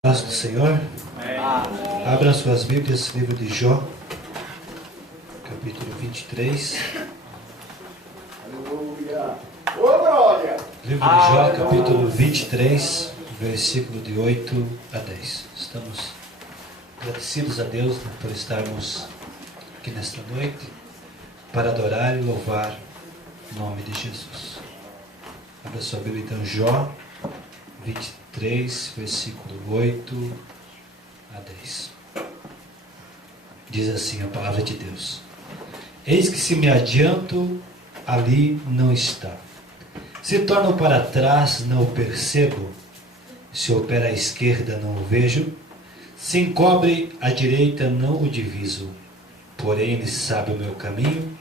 Paz do Senhor. Abram suas Bíblias, livro de Jó, capítulo 23. Livro de Jó, capítulo 23, versículo de 8 a 10. Estamos agradecidos a Deus por estarmos aqui nesta noite para adorar e louvar o nome de Jesus. Abra sua Bíblia então, Jó 23, versículo 8 a 10. Diz assim a palavra de Deus: Eis que se me adianto, ali não está. Se torno para trás, não o percebo. Se opera à esquerda, não o vejo. Se encobre à direita, não o diviso. Porém ele sabe o meu caminho.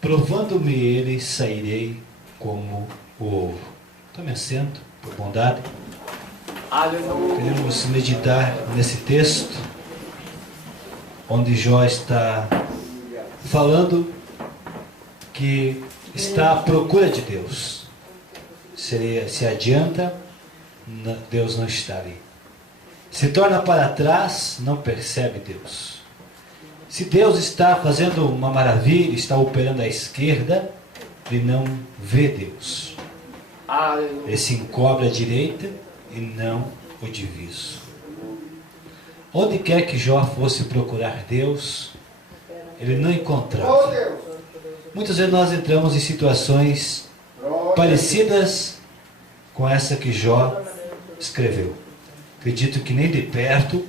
Provando-me ele, sairei como o ouro. Tome assento, por bondade. Queremos meditar nesse texto, onde Jó está falando que está à procura de Deus. Se adianta, Deus não está ali. Se torna para trás, não percebe Deus. Se Deus está fazendo uma maravilha, está operando à esquerda, ele não vê Deus. Ele se encobre à direita e não o diviso. Onde quer que Jó fosse procurar Deus, ele não encontrava. Muitas vezes nós entramos em situações parecidas com essa que Jó escreveu. Acredito que nem de perto,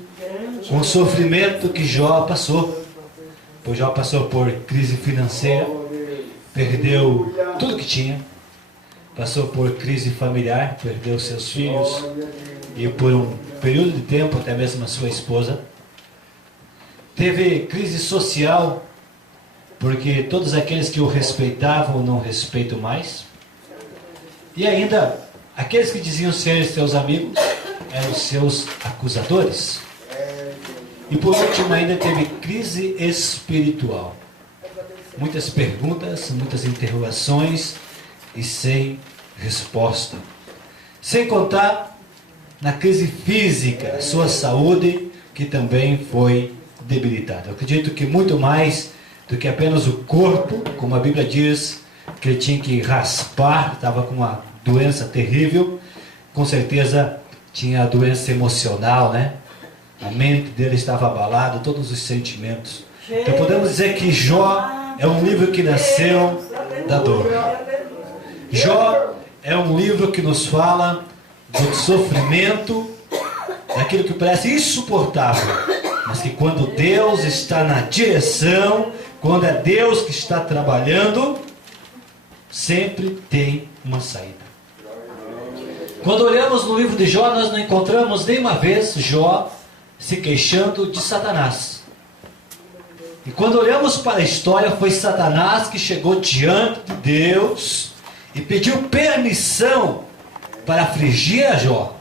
com o sofrimento que Jó passou. Pois Jó passou por crise financeira, perdeu tudo que tinha. Passou por crise familiar, perdeu seus filhos e por um período de tempo até mesmo a sua esposa. Teve crise social, porque todos aqueles que o respeitavam não respeitam mais. E ainda, aqueles que diziam ser seus amigos eram seus acusadores. E por último ainda teve crise espiritual. Muitas perguntas, muitas interrogações e sem resposta. Sem contar na crise física, sua saúde, que também foi debilitada. Eu acredito que muito mais do que apenas o corpo, como a Bíblia diz, que ele tinha que raspar, estava com uma doença terrível, com certeza tinha a doença emocional, né? A mente dele estava abalada, todos os sentimentos. Então podemos dizer que Jó é um livro que nasceu da dor. Jó é um livro que nos fala do sofrimento, daquilo que parece insuportável, mas que quando Deus está na direção, quando é Deus que está trabalhando, sempre tem uma saída. Quando olhamos no livro de Jó, nós não encontramos nenhuma vez Jó se queixando de Satanás. E quando olhamos para a história, foi Satanás que chegou diante de Deus e pediu permissão para afligir a Jó.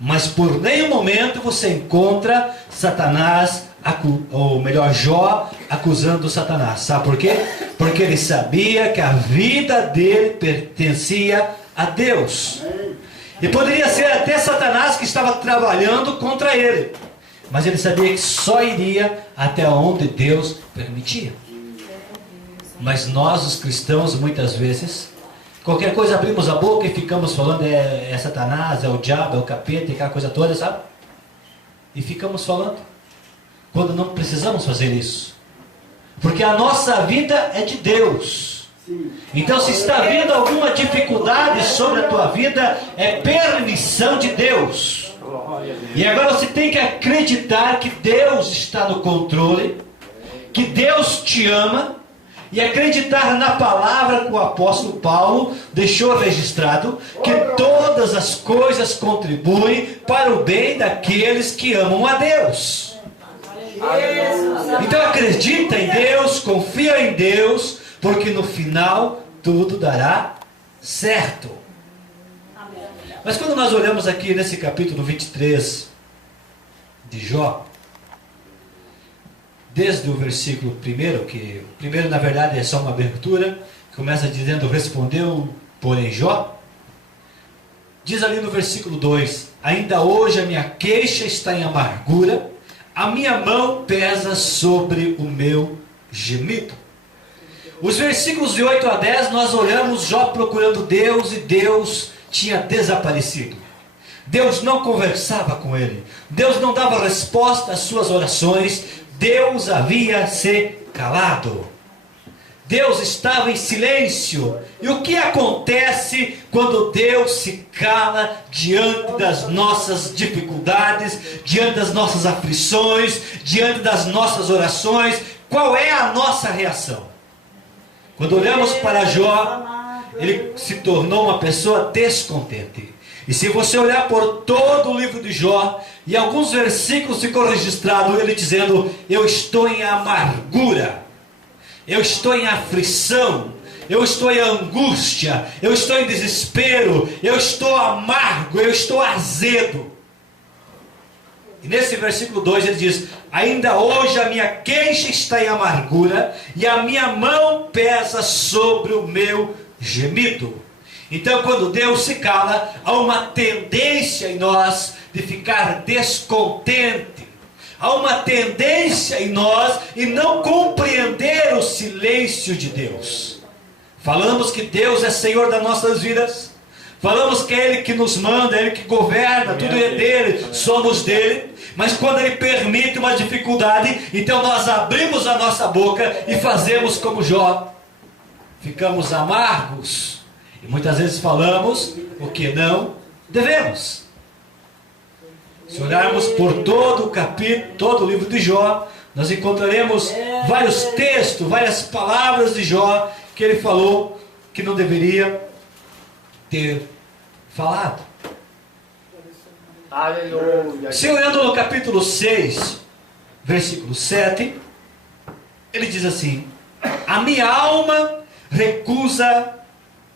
Mas por nenhum momento você encontra Satanás, ou melhor, Jó, acusando Satanás. Sabe por quê? Porque ele sabia que a vida dele pertencia a Deus. E poderia ser até Satanás que estava trabalhando contra ele. Mas ele sabia que só iria até onde Deus permitia. Mas nós, os cristãos, muitas vezes, qualquer coisa abrimos a boca e ficamos falando é Satanás, é o diabo, é o capeta, e aquela coisa toda, sabe? E ficamos falando, quando não precisamos fazer isso. Porque a nossa vida é de Deus. Então se está vindo alguma dificuldade sobre a tua vida, é permissão de Deus. E agora você tem que acreditar que Deus está no controle, que Deus te ama, e acreditar na palavra que o apóstolo Paulo deixou registrado, que todas as coisas contribuem para o bem daqueles que amam a Deus. Então acredita em Deus, confia em Deus, porque no final tudo dará certo. Mas quando nós olhamos aqui nesse capítulo 23 de Jó, desde o versículo 1, que o primeiro na verdade é só uma abertura, começa dizendo: respondeu, porém, Jó. diz ali no versículo 2: ainda hoje a minha queixa está em amargura, a minha mão pesa sobre o meu gemido. Os versículos de 8 a 10, nós olhamos Jó procurando Deus, e Deus tinha desaparecido. Deus não conversava com ele, Deus não dava resposta às suas orações, Deus havia se calado. Deus estava em silêncio. E o que acontece quando Deus se cala diante das nossas dificuldades, diante das nossas aflições, diante das nossas orações? Qual é a nossa reação? Quando olhamos para Jó, ele se tornou uma pessoa descontente. E se você olhar por todo o livro de Jó, em alguns versículos ficou registrado ele dizendo: eu estou em amargura, eu estou em aflição, eu estou em angústia, eu estou em desespero, eu estou amargo, eu estou azedo. E nesse versículo 2 ele diz: ainda hoje a minha queixa está em amargura, e a minha mão pesa sobre o meu gemido. Então, quando Deus se cala, há uma tendência em nós de ficar descontente. Há uma tendência em nós de não compreender o silêncio de Deus. Falamos que Deus é Senhor das nossas vidas. Falamos que é Ele que nos manda, é Ele que governa, tudo é dele, somos dele. Mas quando Ele permite uma dificuldade, então nós abrimos a nossa boca e fazemos como Jó. Ficamos amargos. E muitas vezes falamos o que não devemos. Se olharmos por todo o capítulo, todo o livro de Jó, nós encontraremos vários textos, várias palavras de Jó que ele falou que não deveria ter falado. Aleluia. Se olhando no capítulo 6, versículo 7, ele diz assim: a minha alma recusa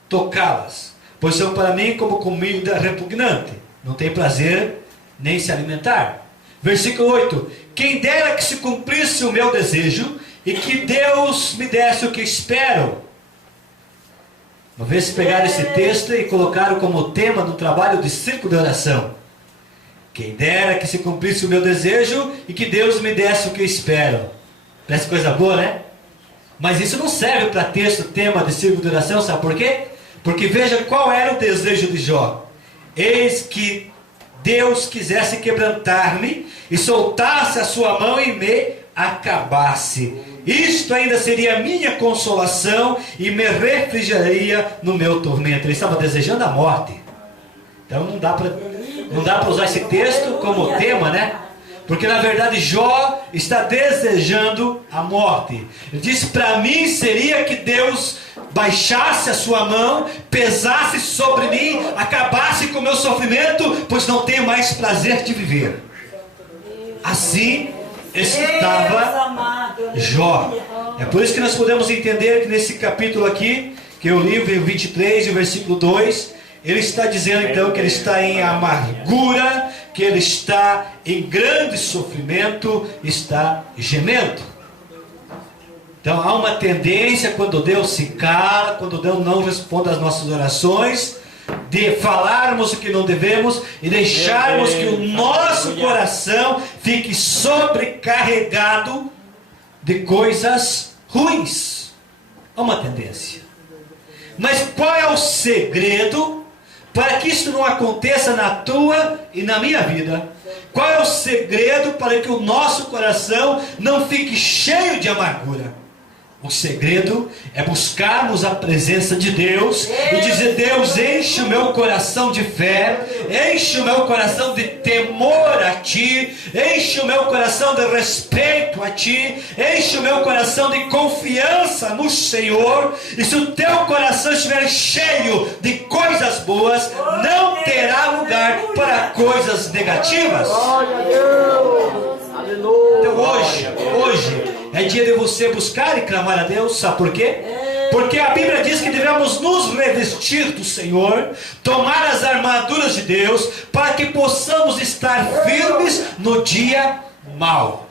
tocá-las, pois são para mim como comida repugnante, não tem prazer nem se alimentar. Versículo 8: quem dera que se cumprisse o meu desejo, e que Deus me desse o que espero. Uma vez pegaram esse texto e colocaram como tema do trabalho de círculo de oração: quem dera que se cumprisse o meu desejo, e que Deus me desse o que espero. Parece coisa boa, né? Mas isso não serve para texto, tema de círculo de oração, sabe por quê? Porque veja qual era o desejo de Jó: eis que Deus quisesse quebrantar-me e soltasse a sua mão e me acabasse. Isto ainda seria minha consolação e me refrigeraria no meu tormento. Ele estava desejando a morte. Então não dá para usar esse texto como tema, né? Porque na verdade Jó está desejando a morte. Ele diz: para mim seria que Deus baixasse a sua mão, pesasse sobre mim, acabasse com o meu sofrimento, pois não tenho mais prazer de viver. Assim estava Jó. É por isso que nós podemos entender que nesse capítulo aqui, que eu li o 23 e o versículo 2, ele está dizendo então que ele está em amargura, que ele está em grande sofrimento, está gemendo. Então há uma tendência, quando Deus se cala, quando Deus não responde às nossas orações, de falarmos o que não devemos e deixarmos que o nosso coração fique sobrecarregado de coisas ruins. Há uma tendência. Mas qual é o segredo para que isso não aconteça na tua e na minha vida? Qual é o segredo para que o nosso coração não fique cheio de amargura? O segredo é buscarmos a presença de Deus e dizer: Deus, enche o meu coração de fé, enche o meu coração de temor a Ti, enche o meu coração de respeito a Ti, enche o meu coração de confiança no Senhor. E se o teu coração estiver cheio de coisas boas, não terá lugar para coisas negativas. Então hoje é dia de você buscar e clamar a Deus. Sabe por quê? Porque a Bíblia diz que devemos nos revestir do Senhor, tomar as armaduras de Deus, para que possamos estar firmes no dia mau.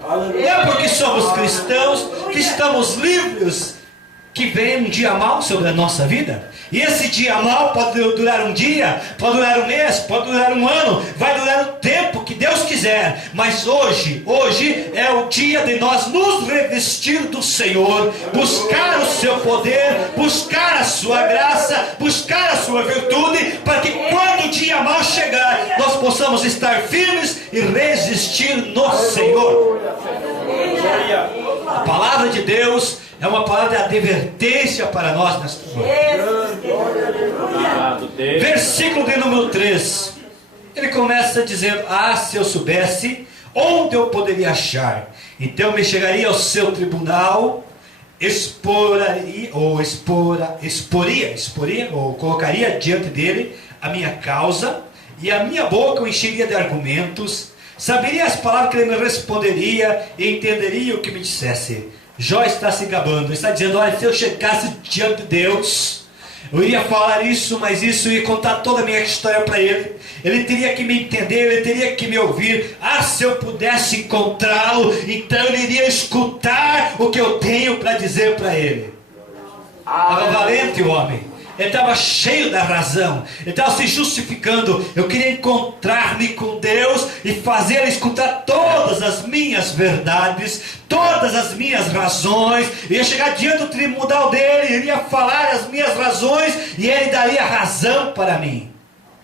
Não é porque somos cristãos que estamos livres que vem um dia mau sobre a nossa vida. E esse dia mau pode durar um dia, pode durar um mês, pode durar um ano, vai durar o tempo que Deus quiser. Mas hoje é o dia de nós nos revestir do Senhor, buscar o seu poder, buscar a sua graça, buscar a sua virtude, para que quando o dia mau chegar, nós possamos estar firmes e resistir no Senhor. A palavra de Deus é uma palavra de advertência para nós nesta noite. Versículo de número 3. Ele começa dizendo: ah, se eu soubesse onde eu poderia achar, então me chegaria ao seu tribunal, exporia, ou colocaria diante dele a minha causa, e a minha boca o encheria de argumentos, saberia as palavras que ele me responderia, e entenderia o que me dissesse. Jó está se gabando, está dizendo: olha, se eu chegasse diante de Deus, eu iria falar isso, mas isso, eu ia contar toda a minha história para ele. Ele teria que me entender, ele teria que me ouvir. Ah, se eu pudesse encontrá-lo, então ele iria escutar o que eu tenho para dizer para ele. Estava valente o homem. Ele estava cheio da razão, ele estava se justificando. Eu queria encontrar-me com Deus e fazer ele escutar todas as minhas verdades, todas as minhas razões. Eu ia chegar diante do tribunal dele, iria falar as minhas razões e ele daria razão para mim.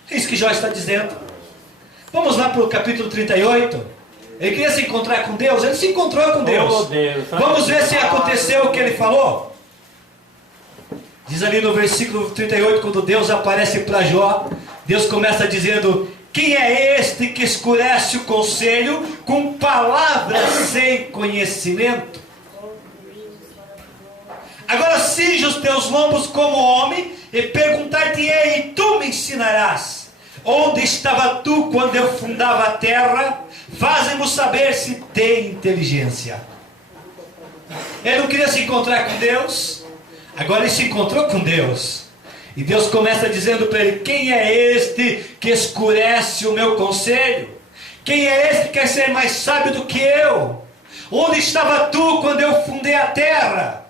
É isso que Jó está dizendo. Vamos lá para o capítulo 38. Ele queria se encontrar com Deus, ele se encontrou com Deus. Vamos ver se aconteceu o que ele falou. Diz ali no versículo 38, quando Deus aparece para Jó, Deus começa dizendo: quem é este que escurece o conselho com palavras sem conhecimento? Agora cinge os teus lombos como homem, e perguntar-te-ei, e tu me ensinarás. Onde estava tu quando eu fundava a terra? Faze-mo saber se tem inteligência. Ele não queria se encontrar com Deus. Agora ele se encontrou com Deus. E Deus começa dizendo para ele: quem é este que escurece o meu conselho? Quem é este que quer ser mais sábio do que eu? Onde estava tu quando eu fundei a terra?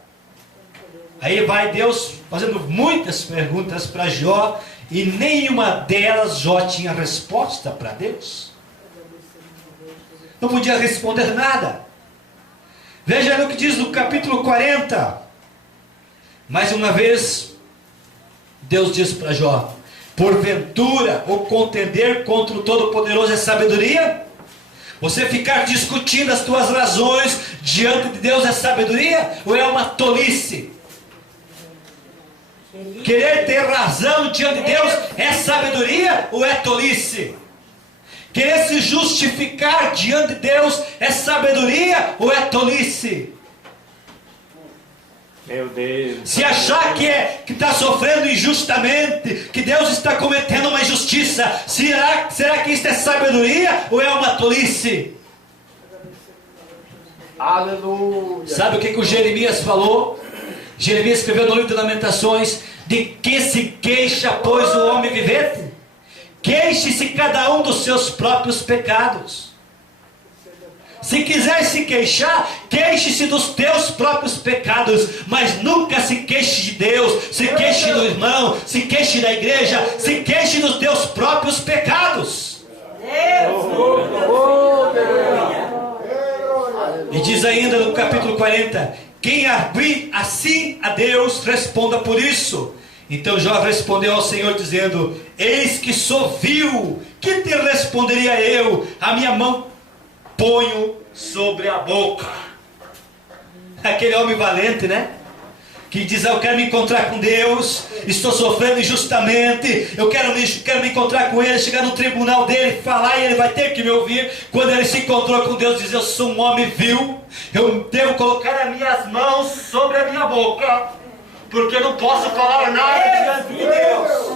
Aí vai Deus fazendo muitas perguntas para Jó, e nenhuma delas Jó tinha resposta para Deus. Não podia responder nada. Veja no que diz no capítulo 40. Mais uma vez, Deus diz para Jó: porventura o contender contra o Todo-Poderoso é sabedoria? Você ficar discutindo as tuas razões diante de Deus é sabedoria? Ou é uma tolice? Querer ter razão diante de Deus é sabedoria ou é tolice? Querer se justificar diante de Deus é sabedoria ou é tolice? Meu Deus. Se achar que está sofrendo injustamente, que Deus está cometendo uma injustiça, será que isso é sabedoria ou é uma tolice? Aleluia. Sabe o que o Jeremias falou? Jeremias escreveu no livro de Lamentações: de que se queixa, pois, o homem vivente? Queixe-se cada um dos seus próprios pecados. Se quiser se queixar, queixe-se dos teus próprios pecados, mas nunca se queixe de Deus, se queixe do irmão, se queixe da igreja, se queixe dos teus próprios pecados. E diz ainda no capítulo 40: quem abrir assim a Deus, responda por isso. Então Jó respondeu ao Senhor dizendo: eis que sou vil, que te responderia eu? A minha mão ponho sobre a boca. Aquele homem valente, né? Que diz: eu quero me encontrar com Deus, estou sofrendo injustamente, eu quero me encontrar com Ele, chegar no tribunal dele, falar, e Ele vai ter que me ouvir. Quando ele se encontrou com Deus, diz: eu sou um homem vil, eu devo colocar as minhas mãos sobre a minha boca, porque eu não posso falar nada diante de Deus.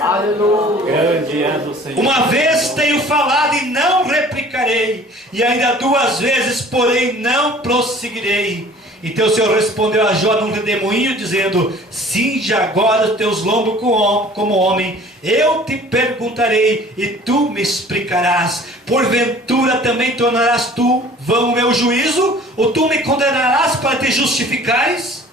Aleluia. Grande é o Senhor. Uma vez tenho falado e não replicarei, e ainda 2 vezes, porém não prosseguirei. Então o Senhor respondeu a Jó num redemoinho, dizendo: cinge agora os teus lombos como homem, eu te perguntarei e tu me explicarás. Porventura também tornarás tu vão o meu juízo, ou tu me condenarás para te justificares?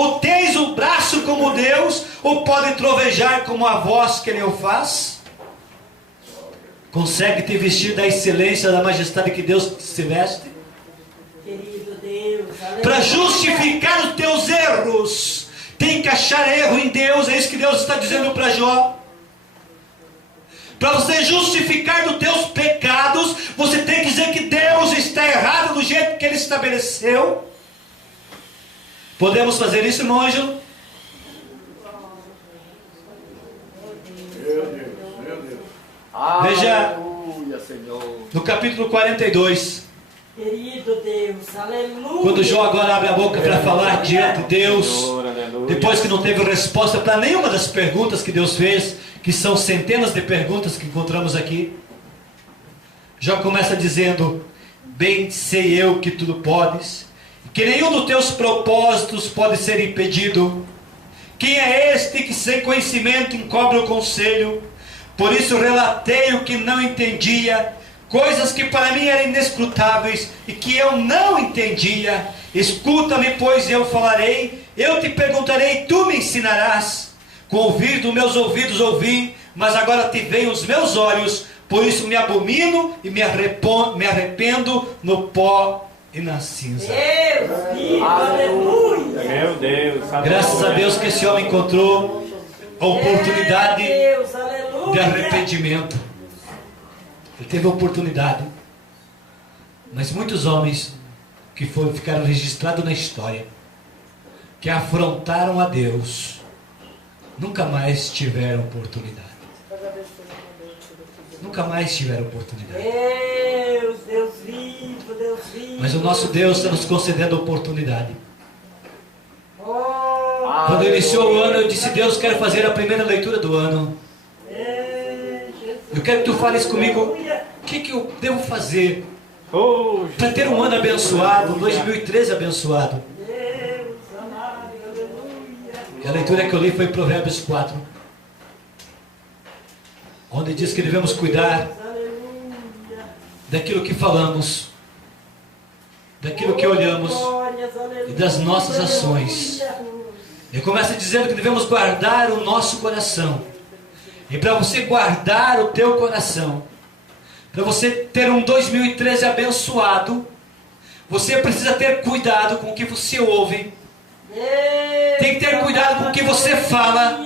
Ou tens o braço como Deus, ou pode trovejar como a voz que ele o faz? Consegue te vestir da excelência, da majestade que Deus se veste? Querido Deus, Para justificar os teus erros, tem que achar erro em Deus. É isso que Deus está dizendo para Jó. Para você justificar dos teus pecados, você tem que dizer que Deus está errado do jeito que Ele estabeleceu. Podemos fazer isso, irmão Ângelo? Veja Aleluia, Senhor. no capítulo 42. Querido Deus, aleluia. Quando Jó agora abre a boca para falar diante de Deus, Senhor, aleluia. depois que não teve resposta para nenhuma das perguntas que Deus fez, que são centenas de perguntas que encontramos aqui, Jó começa dizendo: bem sei eu que tudo podes, que nenhum dos teus propósitos pode ser impedido. Quem é este que sem conhecimento encobre o conselho? Por isso relatei o que não entendia, coisas que para mim eram inescrutáveis e que eu não entendia. Escuta-me, pois eu falarei, eu te perguntarei, tu me ensinarás. Com o ouvir dos meus ouvidos ouvi, mas agora te veem os meus olhos, por isso me abomino e me arrependo no pó e na cinza. Deus, vivo, aleluia. Meu Deus, aleluia. Graças a Deus que esse homem encontrou a oportunidade Deus, aleluia. de arrependimento. Ele teve a oportunidade. Mas muitos homens que ficaram registrados na história, que afrontaram a Deus, nunca mais tiveram oportunidade. Nunca mais tiveram oportunidade. Deus vivo, Deus vivo. Mas o nosso Deus está nos concedendo a oportunidade. Oh, Quando iniciou o ano, eu disse: Deus, quero fazer a primeira leitura do ano. Eu quero que tu fales comigo o que eu devo fazer Oh, para ter um ano abençoado, um 2013 abençoado. Deus amado, aleluia. E a leitura que eu li foi Provérbios 4, onde diz que devemos cuidar Aleluia. daquilo que falamos, daquilo que olhamos Glórias, aleluia. e das nossas ações. E começa dizendo que devemos guardar o nosso coração. E para você guardar o teu coração, para você ter um 2013 abençoado, você precisa ter cuidado com o que você ouve, tem que ter cuidado com o que você fala,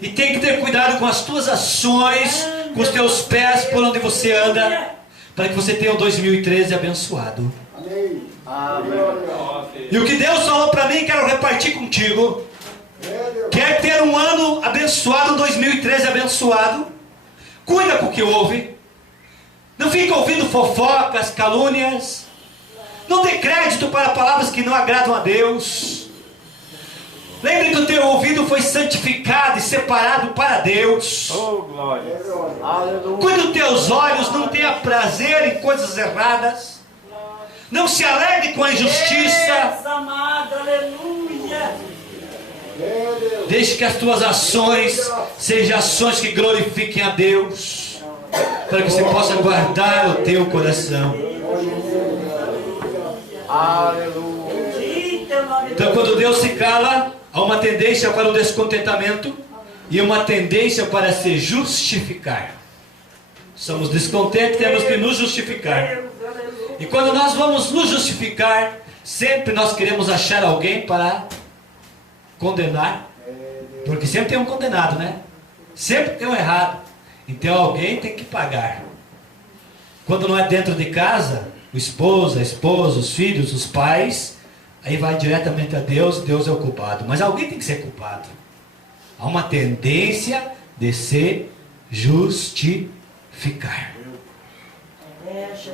e tem que ter cuidado com as tuas ações, com os teus pés, por onde você anda, para que você tenha um 2013 abençoado. E o que Deus falou para mim, quero repartir contigo. Quer ter um ano abençoado, um 2013 abençoado? Cuida com o que ouve. Não fica ouvindo fofocas, calúnias. Não dê crédito para palavras que não agradam a Deus. Lembre que o teu ouvido foi santificado e separado para Deus. oh, glória. Aleluia. Cuide dos teus olhos, não tenha prazer em coisas erradas. Não se alegre com a injustiça. Deus amado, aleluia. Deixe que as tuas ações sejam ações que glorifiquem a Deus, para que você possa guardar o teu coração. Aleluia. Então, quando Deus se cala, há uma tendência para o descontentamento e uma tendência para se justificar. Somos descontentes, temos que nos justificar. E quando nós vamos nos justificar, sempre nós queremos achar alguém para condenar, porque sempre tem um condenado, né? Sempre tem um errado. Então alguém tem que pagar. Quando não é dentro de casa, o esposo, a esposa, os filhos, os pais, aí vai diretamente a Deus, Deus é o culpado. Mas alguém tem que ser culpado. Há uma tendência de se justificar.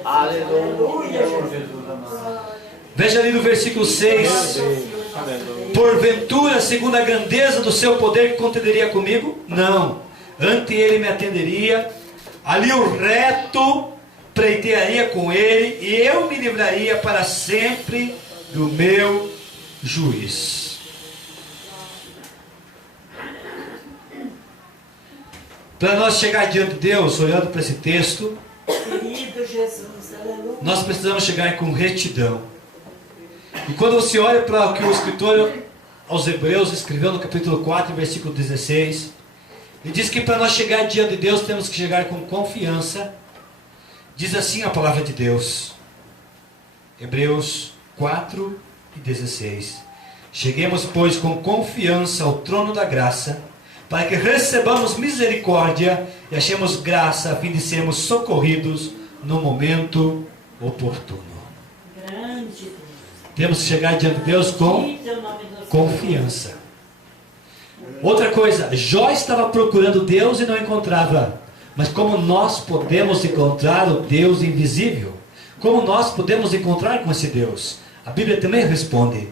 Aleluia. Jesus amado. Veja ali no versículo 6. Aleluia. Porventura, segundo a grandeza do seu poder, contenderia comigo? Não. Ante ele me atenderia. Ali o reto pleitearia com ele, e eu me livraria para sempre do meu juiz. Para nós chegar diante de Deus, olhando para esse texto, Querido Jesus, aleluia. nós precisamos chegar com retidão. E quando você olha para o que o escritor aos Hebreus, escreveu no capítulo 4, versículo 16. Ele diz que para nós chegar diante de Deus, temos que chegar com confiança. Diz assim a palavra de Deus. Hebreus 4 e 16. Cheguemos, pois, com confiança ao trono da graça, para que recebamos misericórdia e achemos graça, a fim de sermos socorridos no momento oportuno. Grande Deus. Temos que chegar diante de Deus com confiança. Outra coisa, Jó estava procurando Deus e não encontrava. Mas como nós podemos encontrar o Deus invisível? Como nós podemos encontrar com esse Deus? A Bíblia também responde.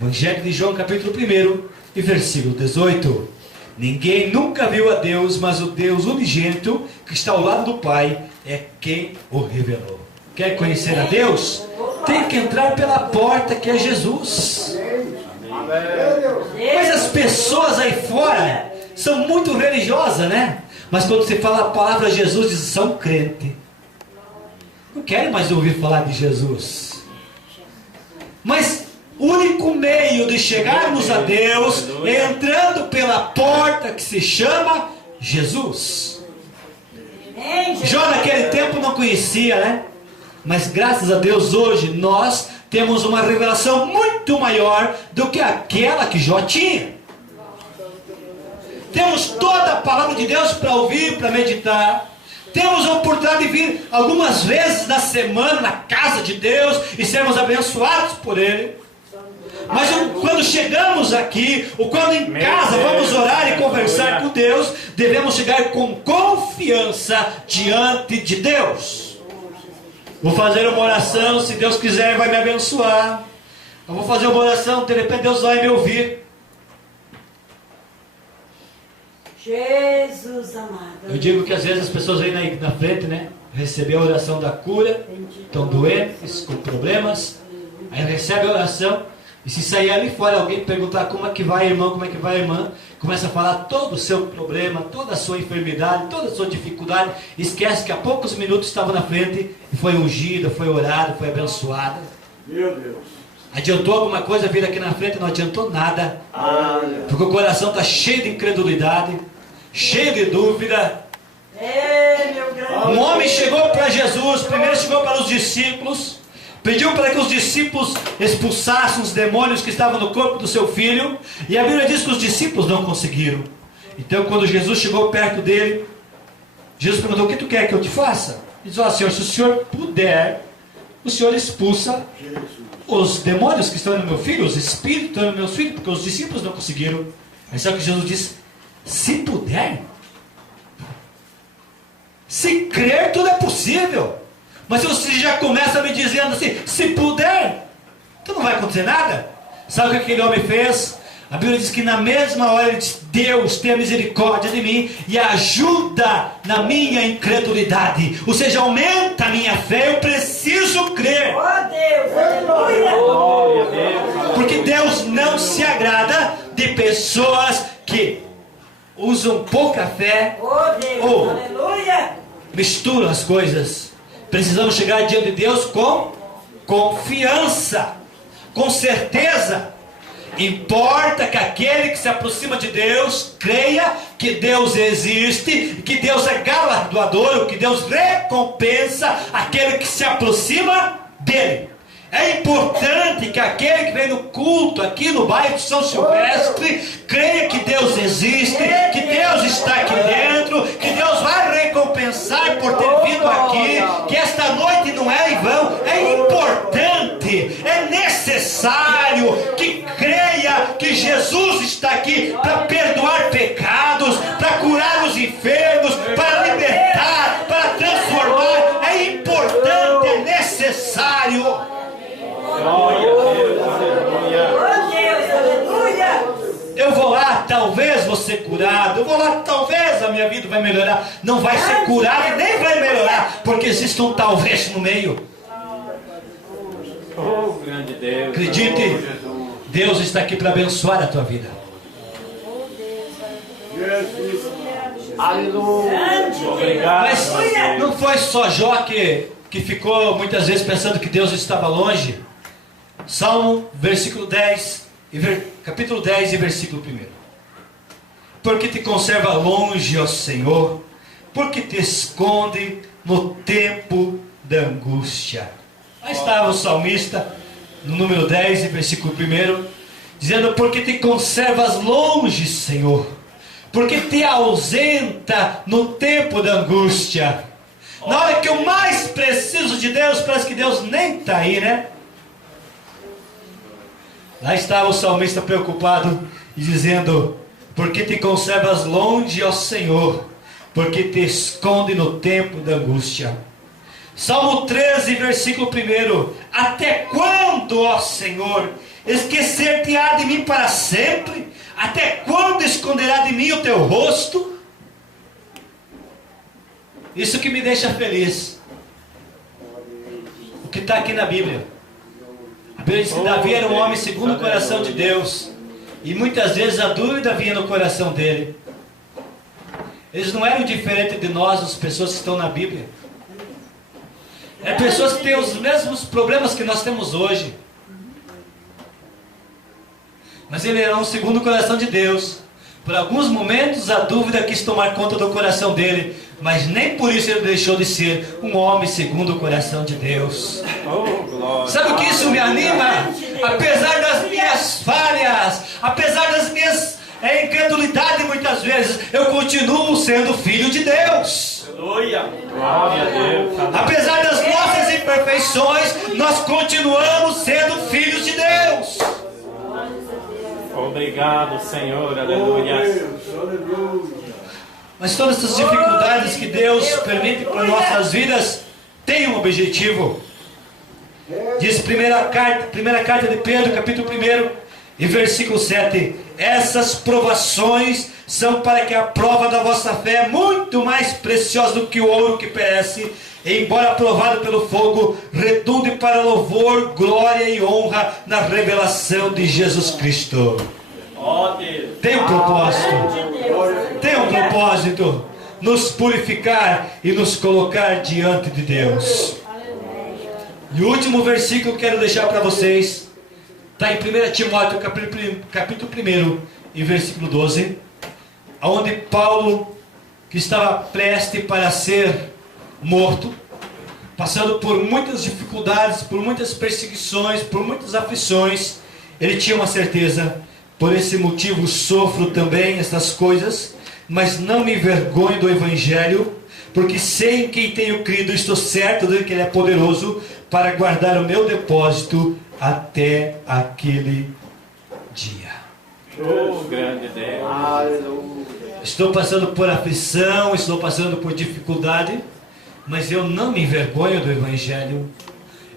Evangelho de João, capítulo 1 e versículo 18. Ninguém nunca viu a Deus, mas o Deus unigênito, que está ao lado do Pai, é quem o revelou. Quer conhecer a Deus? Tem que entrar pela porta, que é Jesus. Mas as pessoas aí fora são muito religiosas, né? Mas quando você fala a palavra Jesus, diz, são crente. Não querem mais ouvir falar de Jesus. Mas o único meio de chegarmos a Deus é entrando pela porta que se chama Jesus. Jó naquele tempo não conhecia, né? Mas graças a Deus hoje nós temos uma revelação muito maior do que aquela que Jó tinha. Temos toda a palavra de Deus para ouvir, para meditar. Temos a oportunidade de vir algumas vezes na semana na casa de Deus e sermos abençoados por Ele. Mas quando chegamos aqui, ou quando em casa vamos orar e conversar com Deus, devemos chegar com confiança diante de Deus. Vou fazer uma oração, se Deus quiser vai me abençoar. Eu vou fazer uma oração, de repente Deus vai me ouvir. Jesus amado. Eu digo que às vezes as pessoas vêm na frente, né? Receber a oração da cura, estão doentes, com problemas. Aí recebe a oração. E se sair ali fora alguém perguntar como é que vai, irmão, como é que vai, irmã, começa a falar todo o seu problema, toda a sua enfermidade, toda a sua dificuldade, esquece que há poucos minutos estava na frente e foi ungida, foi orada, foi abençoada. Meu Deus. Adiantou alguma coisa vir aqui na frente? Não adiantou nada. Porque o coração está cheio de incredulidade, cheio de dúvida. Um homem chegou para Jesus, primeiro chegou para os discípulos, pediu para que os discípulos expulsassem os demônios que estavam no corpo do seu filho. E a Bíblia diz que os discípulos não conseguiram. Então quando Jesus chegou perto dele, Jesus perguntou, o que tu quer que eu te faça? Ele disse, ó Senhor, se o Senhor puder, o Senhor expulsa os demônios que estão no meu filho, os espíritos que estão no meu filho, porque os discípulos não conseguiram. Mas sabe o que Jesus disse? Se puder, se crer, tudo é possível. Mas se você já começa me dizendo assim, se puder, então não vai acontecer nada. Sabe o que aquele homem fez? A Bíblia diz que na mesma hora ele disse, Deus tenha misericórdia de mim e ajuda na minha incredulidade. Ou seja, aumenta a minha fé, eu preciso crer. Oh Deus, aleluia. Glória a Deus. Porque Deus não se agrada de pessoas que usam pouca fé Oh Deus, ou aleluia. misturam as coisas. Precisamos chegar diante de Deus com confiança, com certeza. Importa que aquele que se aproxima de Deus creia que Deus existe, que Deus é galardoador, que Deus recompensa aquele que se aproxima dele. É importante que aquele que vem no culto aqui no bairro de São Silvestre creia que Deus existe, que Deus está aqui dentro, que Deus vai recompensar por ter vindo aqui, que esta noite não é em vão, é importante, é necessário que creia que Jesus está aqui para perdoar pecados, para curar os enfermos, para libertar, para transformar. É importante, é necessário. Glória a Deus. Aleluia. Oh Deus, aleluia. Eu vou lá, talvez vou ser curado. Eu vou lá, talvez a minha vida vai melhorar. Não vai ser curado e nem vai melhorar, porque existe um talvez no meio. Oh, grande Deus. Acredite, Oh, Jesus. Deus está aqui para abençoar a tua vida. Jesus. Aleluia. Obrigado. Mas não foi só Jó que ficou muitas vezes pensando que Deus estava longe. Salmo, versículo 10. capítulo 10 e versículo 1. Porque te conserva longe, ó Senhor, porque te esconde no tempo da angústia. Lá estava o salmista, no número 10 e versículo 1, dizendo: porque te conservas longe, Senhor, porque te ausenta no tempo da angústia. Na hora que eu mais preciso de Deus, parece que Deus nem está aí, né? Lá estava o salmista preocupado e dizendo: porque te conservas longe, ó Senhor, porque te esconde no tempo da angústia. Salmo 13, versículo 1. Até quando, ó Senhor, esquecer-te-á de mim para sempre? Até quando esconderá de mim o teu rosto? Isso que me deixa feliz. O que está aqui na Bíblia. A Bíblia diz que Davi era um homem segundo o coração de Deus. E muitas vezes a dúvida vinha no coração dele. Eles não eram diferentes de nós, as pessoas que estão na Bíblia. É pessoas que têm os mesmos problemas que nós temos hoje. Mas ele era um segundo o coração de Deus. Por alguns momentos a dúvida quis tomar conta do coração dele, mas nem por isso ele deixou de ser um homem segundo o coração de Deus. Sabe o que isso me anima? Apesar das minhas falhas, apesar das minhas incredulidades muitas vezes, eu continuo sendo filho de Deus. Aleluia. Glória a Deus. Apesar das nossas imperfeições, nós continuamos sendo filhos de Deus. Obrigado, Senhor. Aleluia. Mas todas essas dificuldades que Deus permite para nossas vidas têm um objetivo. Diz primeira carta de Pedro, capítulo 1 e versículo 7. Essas provações são para que a prova da vossa fé, muito mais preciosa do que o ouro que perece, embora provado pelo fogo, redunde para louvor, glória e honra na revelação de Jesus Cristo. Tem um propósito. Tem um propósito. Nos purificar e nos colocar diante de Deus. E o último versículo que quero deixar para vocês está em 1 Timóteo capítulo 1 e versículo 12, onde Paulo, que estava prestes para ser morto, passando por muitas dificuldades, por muitas perseguições, por muitas aflições, ele tinha uma certeza: por esse motivo sofro também estas coisas, mas não me envergonho do Evangelho, porque sei em quem tenho crido, estou certo de que Ele é poderoso para guardar o meu depósito até aquele dia. Oh, grande Deus. Aleluia. Estou passando por aflição, estou passando por dificuldade, mas eu não me envergonho do Evangelho.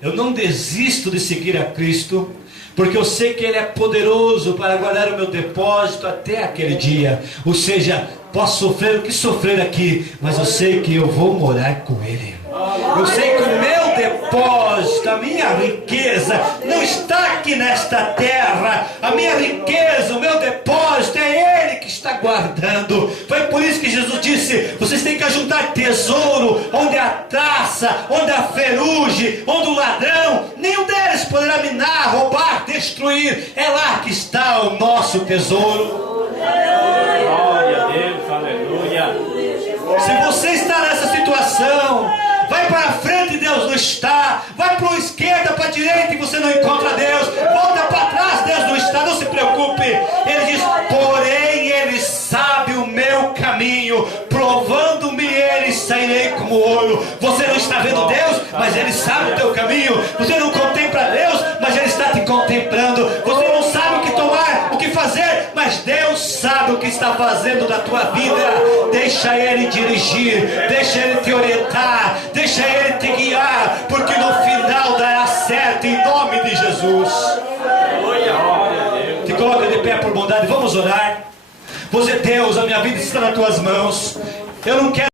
Eu não desisto de seguir a Cristo, porque eu sei que Ele é poderoso para guardar o meu depósito até aquele dia. Ou seja, posso sofrer o que sofrer aqui, mas eu sei que eu vou morar com Ele. Eu sei que o meu depósito, a minha riqueza não está aqui nesta terra. A minha riqueza, o meu depósito é Ele que está guardando. Foi por isso que Jesus disse: vocês têm que ajuntar tesouro onde a traça, onde a ferrugem, onde o ladrão, nenhum deles poderá minar, roubar, destruir. É lá que está o nosso tesouro. Glória a Deus, aleluia. Se você está nessa situação, vai para frente, Deus não está. Vai para a esquerda, para a direita e você não encontra Deus. Volta para trás, Deus não está. Não se preocupe. Ele diz: porém Ele sabe o meu caminho, provando-me Ele sairei como ouro. Você não está vendo Deus, mas Ele sabe o teu caminho. Você não contempla Deus, mas Ele está te contemplando. Você não sabe o que tomar, o que fazer, mas Deus sabe o que está fazendo da tua vida. Deixa Ele dirigir, deixa Ele te orientar, deixa Ele te guiar, porque no final dará certo, em nome de Jesus. Te coloca de pé por bondade, vamos orar. Você, Deus, a minha vida está nas tuas mãos. Eu não quero